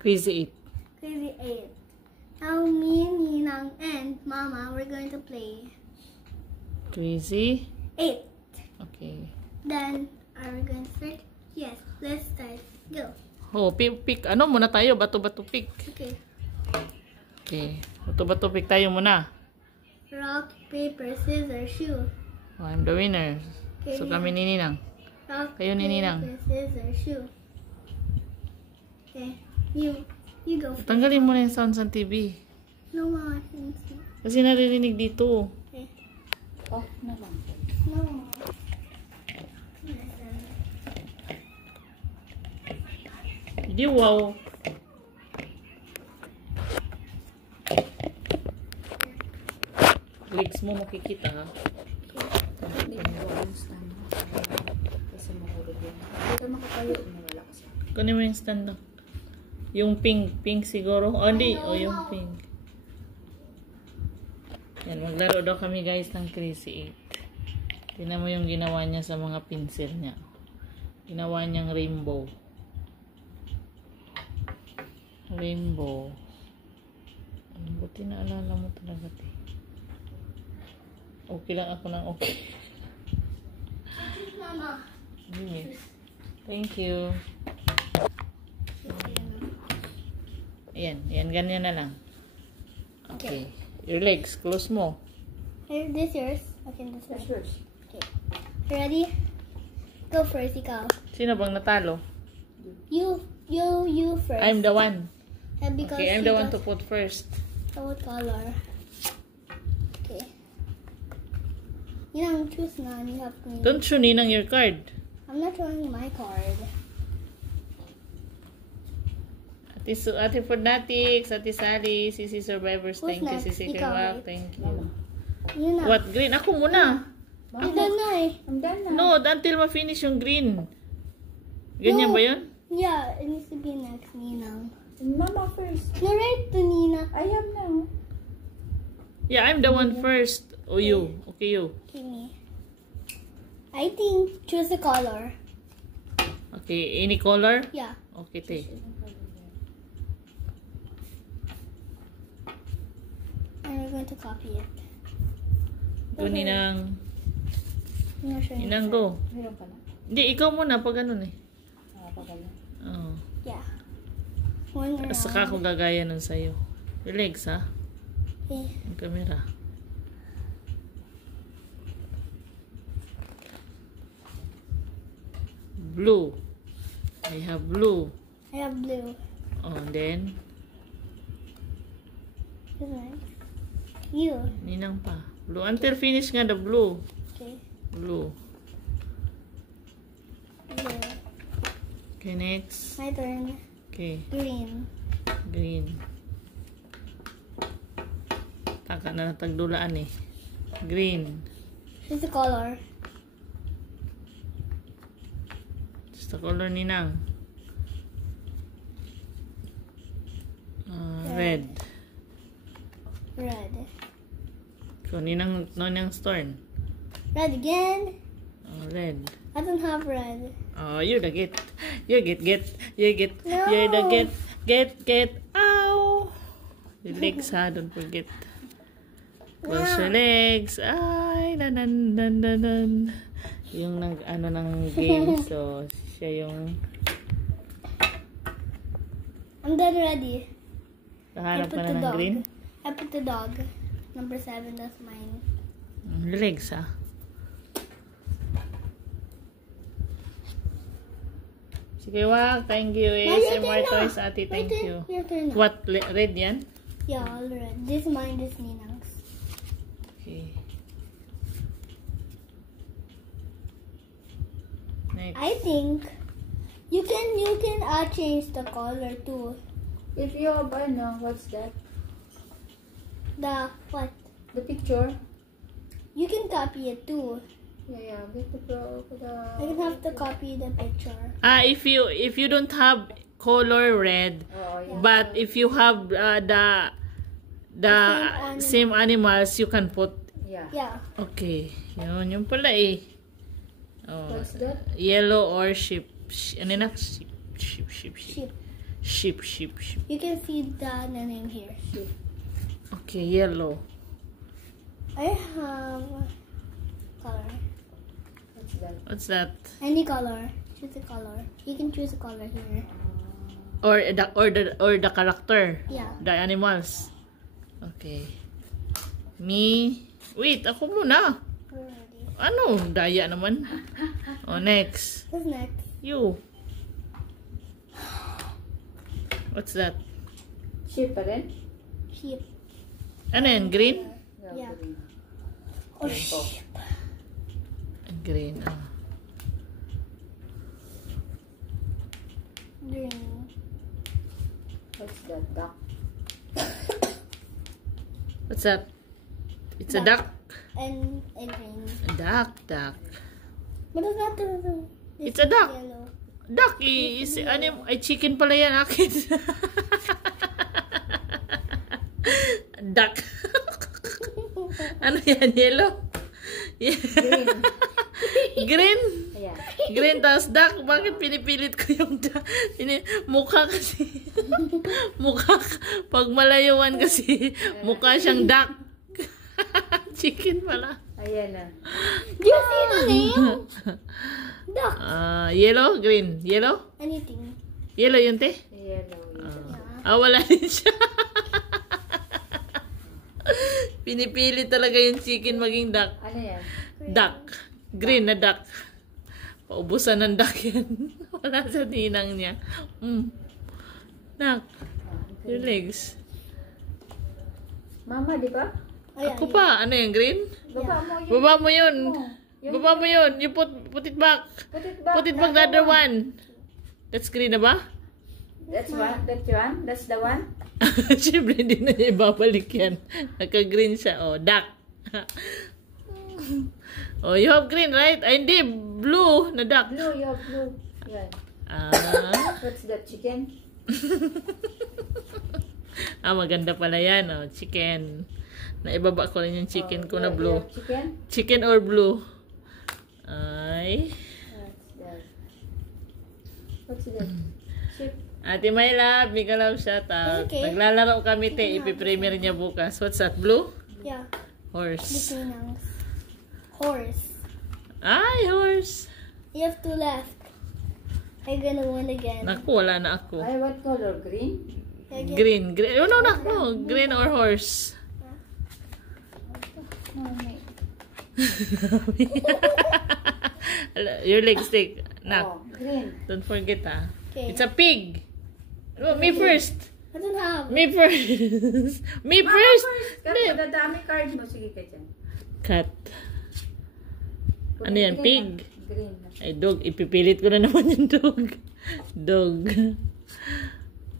Crazy 8. Crazy 8. Now me, Ninang, and Mama, we're going to play Crazy 8. Okay. Then, are we going to start? Yes, let's start. Go. Oh, pick. Ano muna tayo? Bato-bato pick. Okay. Okay. Bato-bato pick tayo muna. Rock, paper, scissors, shoe. Oh, I'm the winner. Okay, So kami ni Ninang. Rock, Kayo ni Ninang. paper, scissors, shoe. Okay. You go first. Tanggalin mo na yung sound sa TV. No, Mama. I can't see. Kasi naririnig dito. Okay. Off na lang. No. Hindi, wow. Legs mo makikita, ha? Hindi mo yung stand. Kasi mahulog yun. Dito makatayo. Nawala kasi. Kunin mo yung stand na. Yung pink. Pink siguro. Oh, hindi. O, yung pink. Yan, maglaro daw kami guys ng Crazy 8. Tingnan mo yung ginawa niya sa mga pencil niya. Ginawa niyang rainbow. Rainbow. Buti na alala mo talaga, te. Okay lang ako ng okay. Mama. Yes. Thank you. Ayan. Ayan, ganyan na lang. Okay. Your legs, close mo. Here, this yours. Okay, this That's yours. yours. Okay. Ready? Go first, ikaw. Sino bang natalo? You first. I'm the one. And because Okay, I'm she the one got to put first. what color? Okay. You don't choose none. You have to. Don't show Ninang your card. I'm not showing my card. Ate Fornatics, Ate Sally, Sisi Survivors, Who's thank you. next? Sisi Ikaw, Kawak, right? thank you. Mama. You know. What? Green? Ako muna. I'm done na eh. I'm done na. No, until ma-finish yung green. Ganyan No. ba yun? Yeah, it needs to be next, Nina. Mama first. No, right to Nina. I am now. Yeah, I'm the one first. O you. Okay, you. Give me. I think choose a color. Okay, any color? Yeah. Okay, te. And we're going to copy it. Go, Ninang. I'm not showing Ninang, you. go. Meron ka na? Hindi, ikaw muna pag ganun eh. Pagalan. Oo. Yeah. One round. Saka ako gagaya nun sa'yo. Your legs, ha? Okay. Yung camera. Blue. I have blue. I have blue. Oh, and then, This one. You. Ninang pa. Blue. Until finish nga the blue. Okay. Blue. Blue. Okay, next. My turn. Okay, Green. green. Taka na natagdulaan eh. Green. Choose a color. Just the color, Ninang. Red. Red. So, Ninang Storm. Red again. Oh, red. I don't have red. Oh, you're the get. You get. No. You're the get. Ow! Your legs, ha? Don't forget. Close your legs. Ay, nan. Yung ng game. So, siya yung I'm done ready. kahanap I put ka the na ng dog. green. I put the dog. Number 7, that's mine. Your legs, ha? Sige, wag. Thank you. Now your ASMR turn na. Toys, ate. My Thank turn. you. Your turn. What? Red yan? Yeah, all red. This mine, this Ninang's. Okay. Next. I think you can change the color too. If you have, what's that? The what? The picture? You can copy it too. Yeah. Get the I can have to copy the picture. If you don't have color red, Oh, yeah. but if you have the same animals, you can put. Yeah. Yeah. Okay, yun pala eh. Oh, What's that? yellow or sheep. Ano na? Sheep. Sheep. Sheep, sheep, sheep. You can see the name here. Okay, yellow. I have color. What's that? What's that? Any color. Choose a color. You can choose a color here. Or the character. Yeah. The animals. Okay. Me. Wait, ako muna. We're ready. Ano? Daya naman. Oh, next. Who's next? You. What's that? Sheep pa rin? Sheep. Ano yan? Green? Yeah. Green. Oh, Green po. sheep. Green. Green. What's that? Duck? What's that? It's a duck. And green. A duck, duck. What is that? It's a duck. Yellow. Duck is ay chicken pala yan akin. Duck. Ano yan? Yellow? Green. Green? Ayan. Green tapos duck. Bakit pinipilit ko yung duck? Mukha kasi. Mukha. Pag malayuan kasi, mukha siyang duck. Chicken pala. Ayan na. Do you see the name? Duck. Yellow? Green? Yellow? Anything. Yellow yun, te? Yellow. Wala din siya. Pinipili talaga yung chicken maging duck. Ano yan? Duck. Green na duck. Paubusan ng duck yan. Wala sa ninang niya. Duck. Your legs. Mama, di ba? Ayan, Ako pa. Ano yung green? Baba mo yun. Baba mo yun. Yung- Baba mo yun. You put it back. Put it back. Put it back the other one. That's green na ba? That's one. That's one. That's the one. Siyempre, hindi na niya ibabalik yan. Naka-green siya. Oh, duck. Oh, you have green, right? Ay, hindi. Blue na duck. Blue, you have blue. Yan. What's that, chicken? Maganda pala yan. Oh, chicken. Naibaba ko rin yung chicken ko na You blue. have chicken? Chicken or blue? Ay. What's that? Sheep. Ate My Love, Mika Love, shout out. Okay. Naglalaro kami, te. Ipipremiere niya bukas. What's that? Blue? Yeah. Horse. Between horse. Ay, horse. You have two left. I'm gonna win again. Naku, wala na ako. Ay, what color? Green? Again. Green. Green. Oh, no, naku. Green or horse. No, mate. Your leg stick. Nak. Oh, green. Don't forget, Okay. It's a pig. Oh, me first. I don't have. Me first. Me Mama first. Kasi dadami card mo. Sige ka dyan. Cat. Put Ano it yan? green, Pig? Green. Ay, dog. Ipipilit ko na naman yung dog. Dog.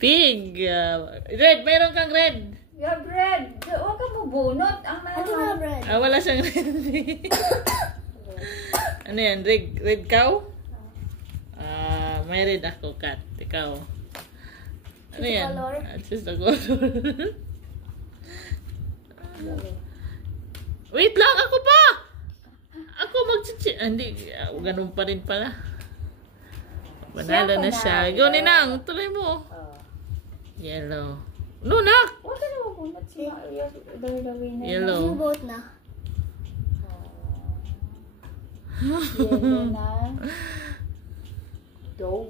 Pig. Red. Mayroon kang red. You have red. Huwag ka mabunot. Ang I don't have red. Wala siyang red. Ano yan? Red cow? May red ako, cat. Ikaw. Ano Choose a yan? color. Choose the color. Wait lang, ako pa! Ako mag-chichi. Hindi, ganun pa rin pala. Banalo na siya. Go, Ninang. Tuloy mo. Yellow. No, nak! Huwag ka na mabunot. Dawin-dawin na. Yellow. You both na. Yellow na. Dog.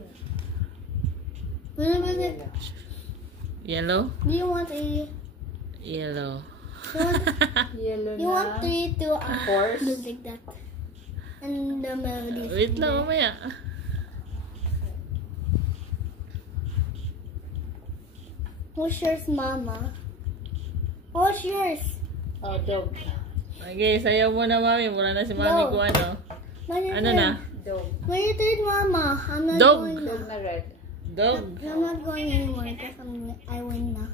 What was it? Yellow? Do you want a? Yellow. Yellow You na. want three to Horse. do like that. And the melody. Wait lang, mamaya. Who's yours, Mama? Who's yours? Oh, dog. Okay, sayaw mo na, mami. Mula na si mami No. ko, ano. Mine Ano na? Dog. My third, Mama. I'm not Dog. going Dog na. na red. Dog. I'm not going anymore because I win na.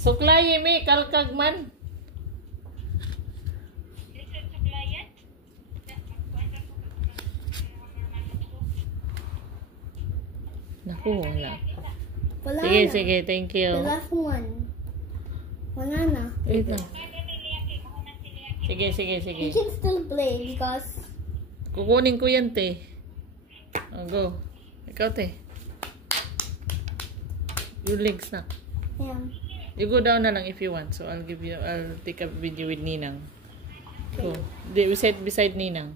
Suklay, mi. Kalkag man. Naku, wala. Wala Sige, na. sige. Thank you. The last one. Wala na. Wait lang. Sige, sige, sige. You can still play because Kukunin ko yan, te. Oh, go. Ikaw, te. Your legs na. Yeah. You go down na lang if you want. So I'll take a video with Ninang. Go. We sit beside Ninang.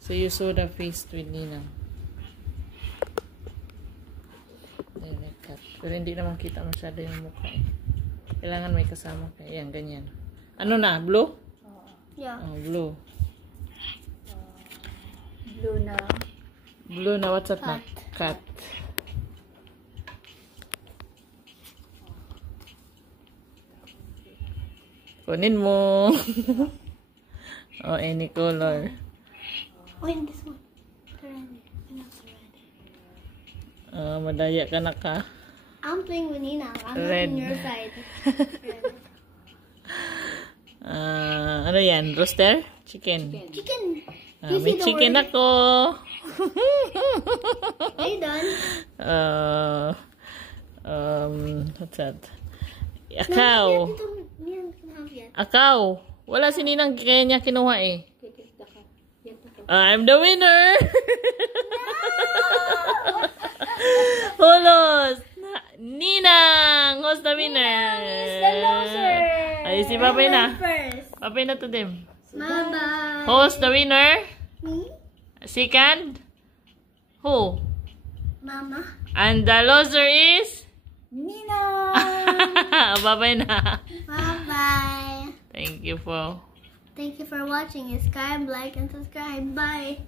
So you saw the face with Ninang. Then like that. Pero hindi naman kita masyado yung mukha. Kailangan may kasama ka. Ayan, ganyan. Ano na? Blue? Yeah. Oh, blue. Blue na. Blue na. What's that na? Cat. Kunin mo. Oh, any color. Wait, this one. Not red. Madaya ka na ka. I'm playing with Nina. I'm Red. not on your side. Ano yan? Roaster? Chicken. Chicken. May chicken ako. Are you done? What's that? Akaw. Nina can have yet. Akaw. Wala si Ninang kaya niya kinuha eh. I'm the winner! Hulos! Ninang! Who's the winner? He's the loser. Ay, si Papay na. First. Papay na to them. Bye-bye. Who's the winner? Me? Second? Who? Mama. And the loser is? Nina! Babay na. Bye-bye. Thank you for... Thank you for watching. Subscribe, like, and subscribe. Bye.